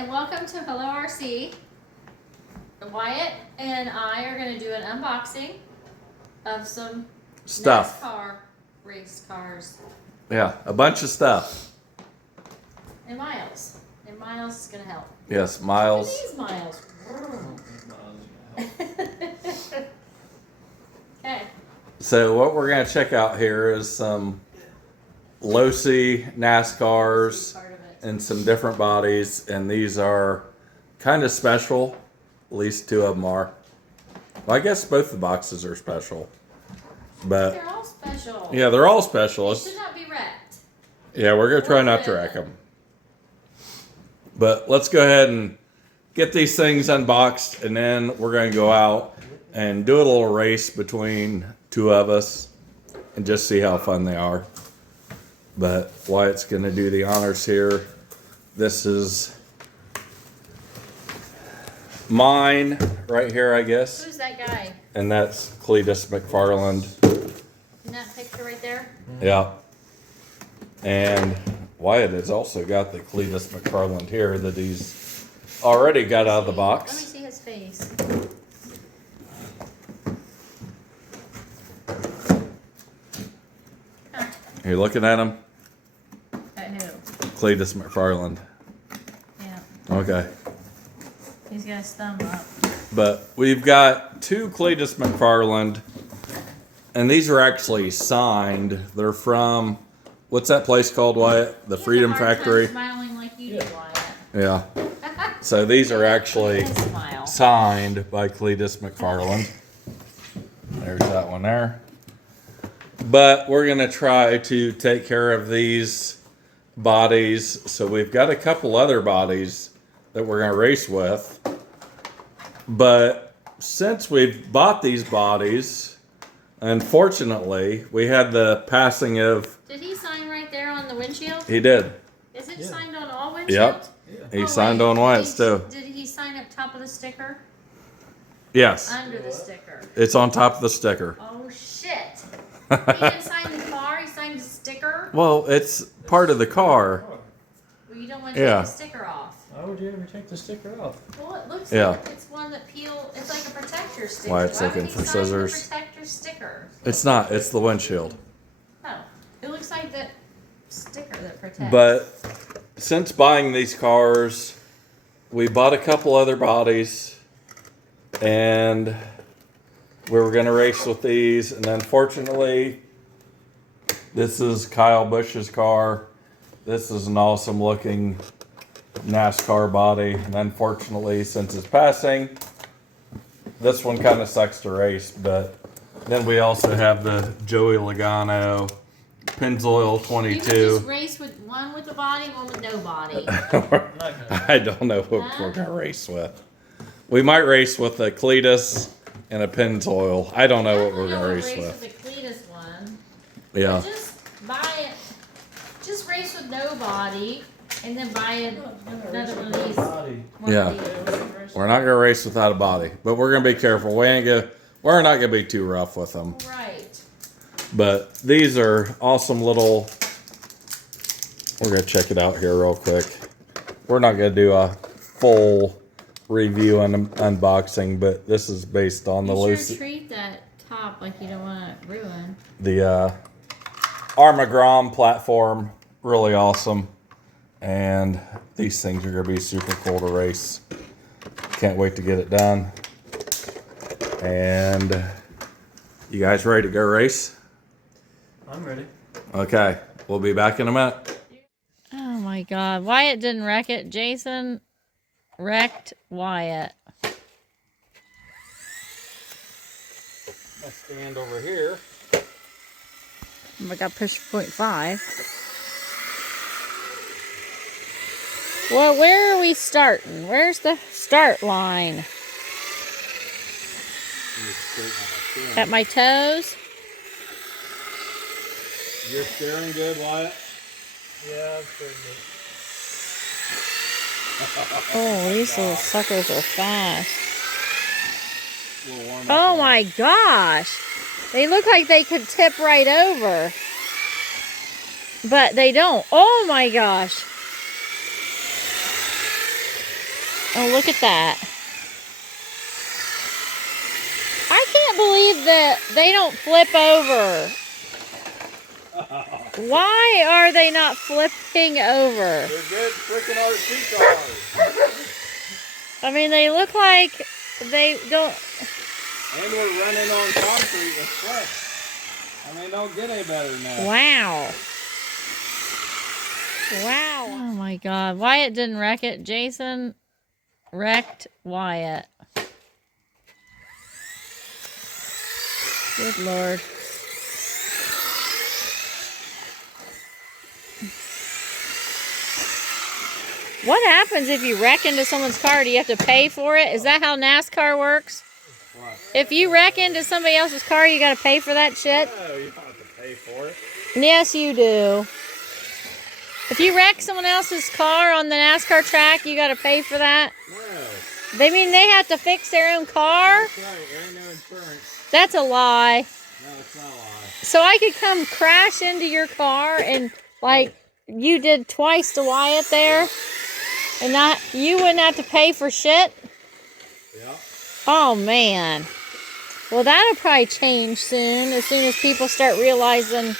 and welcome to Hello RC. Wyatt and I are going to do an unboxing of some stuff. NASCAR race cars. Yeah, a bunch of stuff. And Miles. And Miles is going to help. Yes, Miles. These Miles. Okay. So what we're going to check out here is some Losi Nascars and some different bodies, and these are kind of special. At least two of them are. Well, I guess both the boxes are special, but They're all special. yeah, they're all special. They should not be wrecked. Yeah, we're gonna try not to wreck them. But let's go ahead and get these things unboxed, and then we're gonna go out and do a little race between two of us and just see how fun they are. But Wyatt's gonna do the honors here. This is mine right here, I guess. Who's that guy? And that's Cleetus Mcfarland. In that picture right there? Yeah. And Wyatt has also got the Cleetus Mcfarland here that he's already got out of the Let me box. see his face. Are you looking at him? At who? Cleetus Mcfarland. Yeah. Okay. He's got his thumb up. But we've got two Cleetus Mcfarland, and these are actually signed. They're from, what's that place called, Wyatt? The Freedom Factory. Smiling like you do, Wyatt. Yeah. So these are actually Smile. signed by Cleetus Mcfarland. There's that one there. But we're going to try to take care of these bodies. So we've got a couple other bodies that we're going to race with. But since we've bought these bodies, unfortunately, we had the passing of... Did he sign right there on the windshield? He did. Is it signed on all windshields? Yep. He signed on Wyatt's too. Did he sign up top of the sticker? Yes. Under the sticker. It's on top of the sticker. Oh, shit. He didn't sign the car, he signed the sticker? Well, it's part of the car. Well, you don't want to take the sticker off. Why would you ever take the sticker off? Well, it looks Yeah. like it's one that it's like a protector sticker. Wyatt's Why looking would he for sign scissors. The protector sticker? It's not. It's the windshield. Oh, it looks like that sticker that protects. But since buying these cars, we bought a couple other bodies, and we were going to race with these. And unfortunately, this is Kyle Busch's car. This is an awesome looking NASCAR body. And unfortunately, since it's passing, this one kind of sucks to race. But then we also have the Joey Lagano Pennzoil 22. You could just race with one with a body, one with no body. I don't know what we're going to race with. We might race with a Cleetus and a Pennzoil. I don't know what we're going to race with. The Cleetus one. Yeah. Just buy it. Just race with no body, and then buy another one of these. Yeah. We're not going to race without a body, but we're going to be careful. We're not going to be too rough with them. Right. But these are awesome little... We're going to check it out here real quick. We're not going to do a full review and unboxing, but this is based on the Losi. Treat that top like you don't want to ruin. The Armagram platform, really awesome. And these things are going to be super cool to race. Can't wait to get it done. And you guys ready to go race? I'm ready. Okay, we'll be back in a minute. Oh my God. Wyatt didn't wreck it. Jason wrecked Wyatt. I'll stand over here. I got push 0.5. Well, where are we starting? Where's the start line? At my toes? You're steering good, Wyatt? Yeah, I'm pretty good. Oh, these little suckers are fast. Oh my gosh. They look like they could tip right over. But they don't. Oh my gosh. Oh, look at that. I can't believe that they don't flip over. Why are they not flipping over? They're good freaking RC cars. I mean, they look like they don't... And we're running on concrete with flip. I mean, don't get any better than that. Wow. Wow. Oh my God. Wyatt didn't wreck it. Jason wrecked Wyatt. Good Lord. What happens if you wreck into someone's car? Do you have to pay for it? Is that how NASCAR works? What? If you wreck into somebody else's car, you got to pay for that shit? No, you don't have to pay for it. Yes, you do. If you wreck someone else's car on the NASCAR track, you got to pay for that? No. They mean they have to fix their own car? That's right. There ain't no insurance. That's a lie. No, it's not a lie. So I could come crash into your car and, like, you did twice to Wyatt there? And not, you wouldn't have to pay for shit? Yeah. Oh, man. Well, that'll probably change soon as people start realizing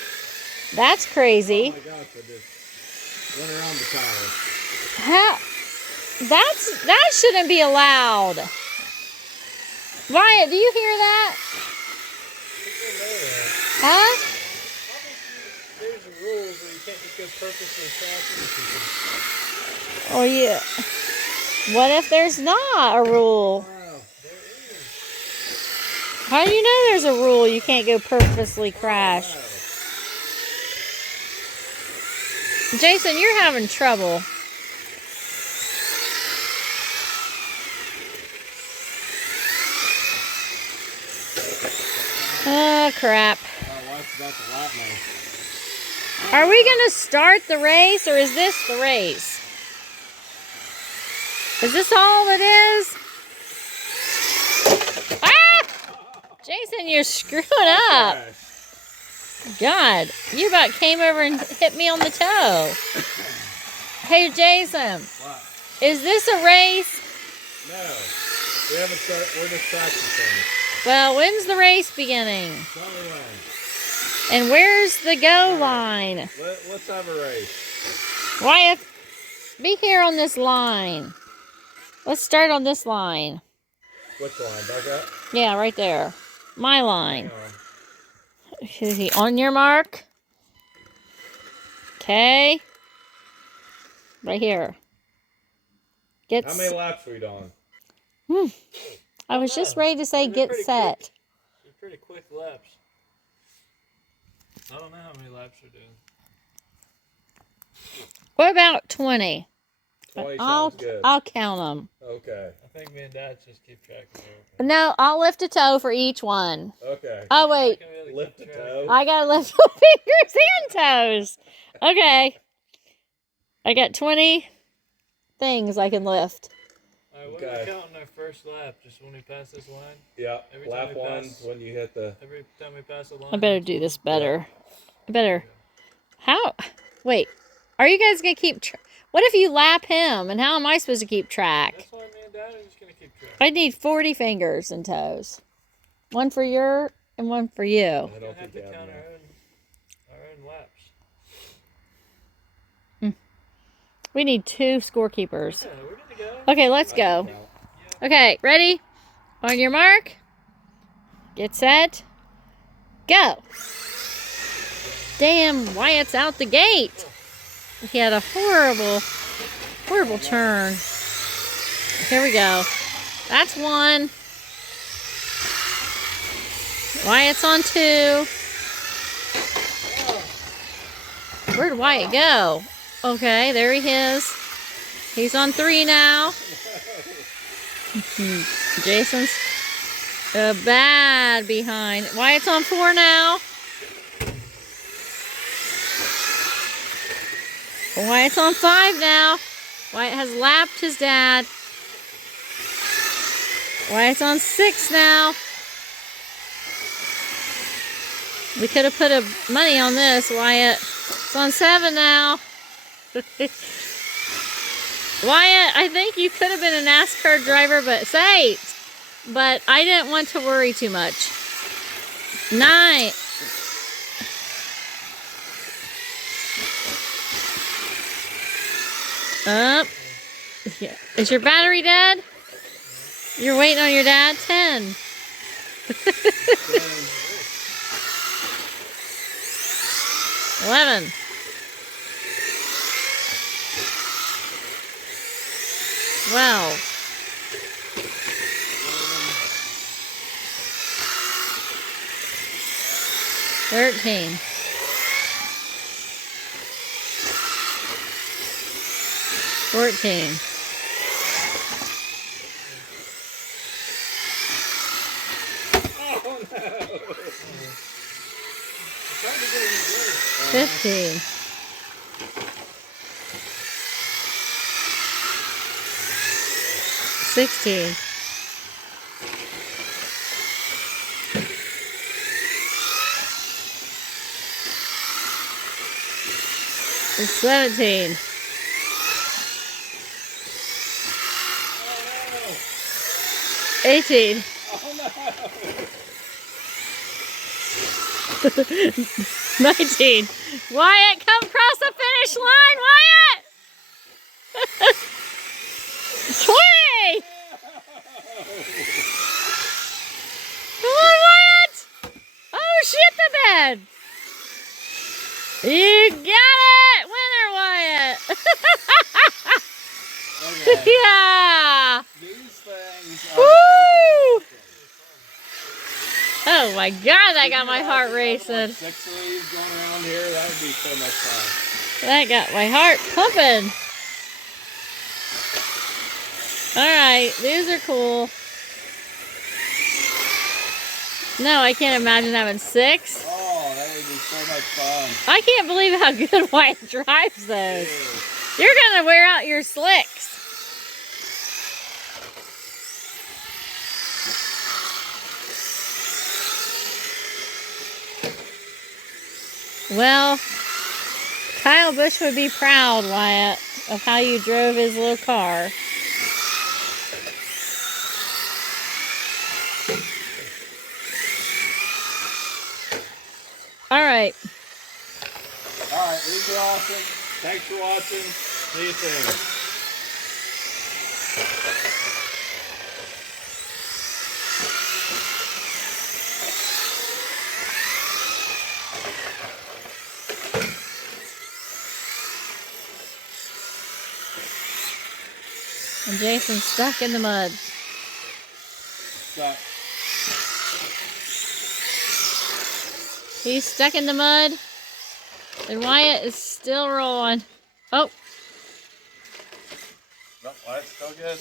that's crazy. Oh my gosh, I just went around the tire. How? That shouldn't be allowed. Wyatt, do you hear that? Huh? There's a rule where you can't just go purposely crash into people. Oh, yeah. What if there's not a rule? Wow, there is. How do you know there's a rule you can't go purposely crash? Jason, you're having trouble. Oh, crap. My wife's about to lap me. Are we going to start the race, or is this the race? Is this all it is? Ah! Jason, you're screwing up. God, you about came over and hit me on the toe. Hey, Jason. What? Is this a race? No. We haven't started. We're just practicing. Well, when's the race beginning? Tell me when. And where's the go line? Let's have a race. Wyatt, be here on this line. Let's start on this line. Which line? Back up? Yeah, right there. My line. Hang on. Is he on your mark? Okay. Right here. How many laps are we on? I was just ready to say get set. They're pretty quick laps. I don't know how many laps we're doing. What about 20? 20 I'll sounds good. I'll count them. Okay. I think me and Dad just keep track of everything. No, I'll lift a toe for each one. Okay. Oh wait, Can we really Lift keep the track? toe. I gotta lift my fingers and toes. Okay. I got 20 things I can lift. Alright, what are Okay. we counting our first lap? Just when we pass this line? Yeah. Every time Lap we one pass- when you hit the. Every time we pass a line? I better do this better. I better. How? Wait. Are you guys gonna keep? What if you lap him? And how am I supposed to keep track? That's why me and Dad are just going to keep track. I need 40 fingers and toes. One for your and one for you. I We're don't going to have think to they have count enough. our own laps. We need 2 scorekeepers. Yeah, we're good to go. Okay, let's go. Okay, ready? On your mark. Get set. Go. Damn, Wyatt's out the gate. He had a horrible turn. Here we go. That's 1. Wyatt's on 2. Where'd Wyatt go? Okay, there he is. He's on 3 now. Jason's bad behind. Wyatt's on 4 now. Wyatt's on 5 now. Wyatt has lapped his dad. Wyatt's on 6 now. We could have put money on this. Wyatt. It's on 7 now. Wyatt, I think you could have been a NASCAR driver, but I didn't want to worry too much. 9. Up. Yeah. Is your battery dead? You're waiting on your dad? 10. 11. 12. 13. 14. 15. 16. 17. 18. 19. Wyatt, come across the finish line, Wyatt! 20! Come on, Wyatt! Oh, shit the bed! You got it! Winner, Wyatt! Okay. Yeah! These things Woo! are Oh my god, that got my heart racing. 6 of these going around here, that would be so much fun. That got my heart pumping. Alright, these are cool. No, I can't imagine having 6. Oh, that would be so much fun. I can't believe how good Wyatt drives those. You're gonna wear out your slicks. Well, Kyle Busch would be proud, Wyatt, of how you drove his little car. All right. All right, these are awesome. Thanks for watching. See you soon. And Jason's stuck in the mud. Stop. He's stuck in the mud. And Wyatt is still rolling. Oh. No, that's still good.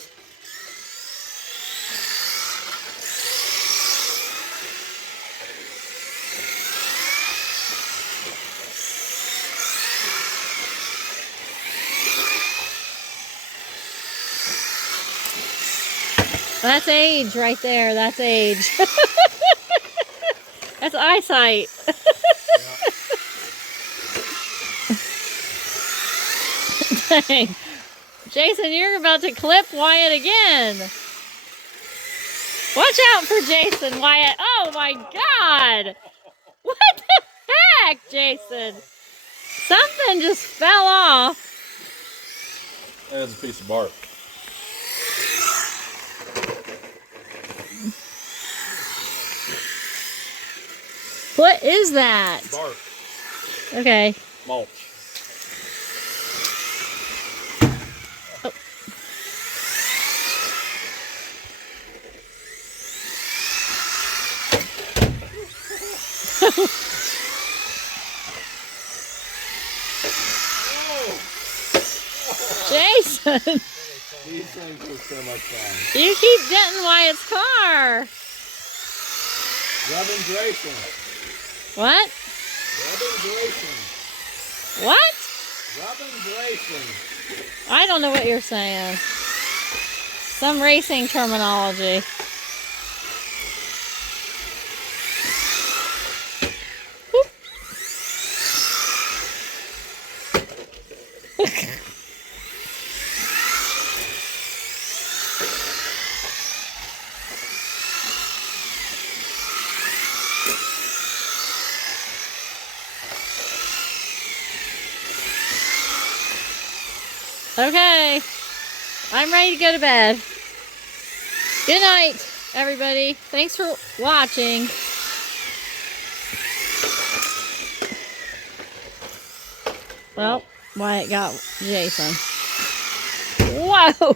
That's age right there. That's age. That's eyesight. Dang. Jason, you're about to clip Wyatt again. Watch out for Jason, Wyatt. Oh my God. What the heck, Jason? Something just fell off. That's a piece of bark. What is that? Bark. Okay. Mulch. Oh. Jason, These things are so much fun. you keep denting Wyatt's car. Rubbin's Racing. What? Rubbin's Racing. What? Rubbin's Racing. I don't know what you're saying. Some racing terminology. Okay. I'm ready to go to bed. Good night, everybody. Thanks for watching. Well, Wyatt got Jason. Whoa!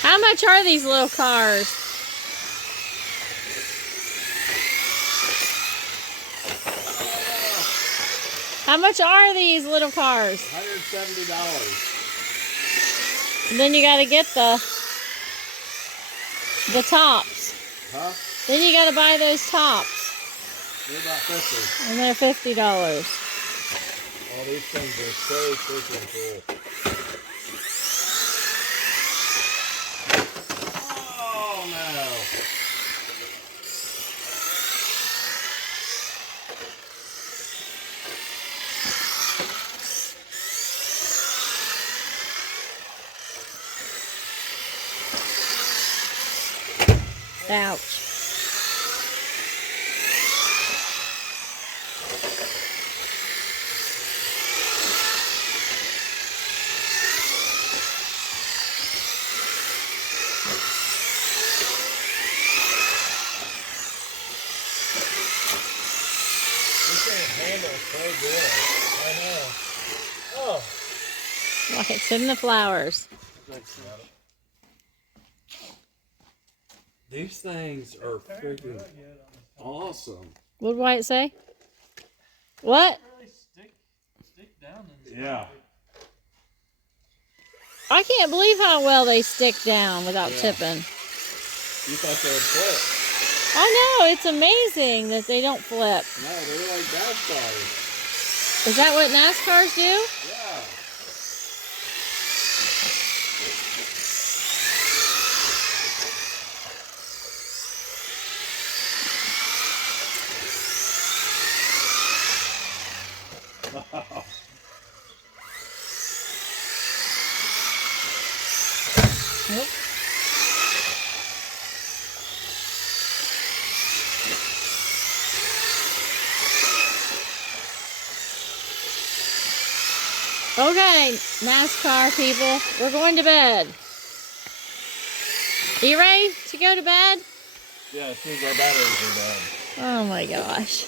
How much are these little cars? How much are these little cars? $170. Then you gotta get the tops. Huh? Then you gotta buy those tops. They're about 50. And they're $50. Oh, these things are so freaking cool. Oh no. Ouch. This thing handles so good. I know. Oh. Wyatt's in the flowers. These things are freaking awesome. What did Wyatt say? What? Really stick down in Yeah. I can't believe how well they stick down without tipping. You thought they would flip. I know, it's amazing that they don't flip. No, they're like NASCARs. Is that what NASCARs do? Yeah. Nope. Okay, NASCAR people, we're going to bed. Are you ready to go to bed? Yeah, as soon as our batteries are done. Oh my gosh.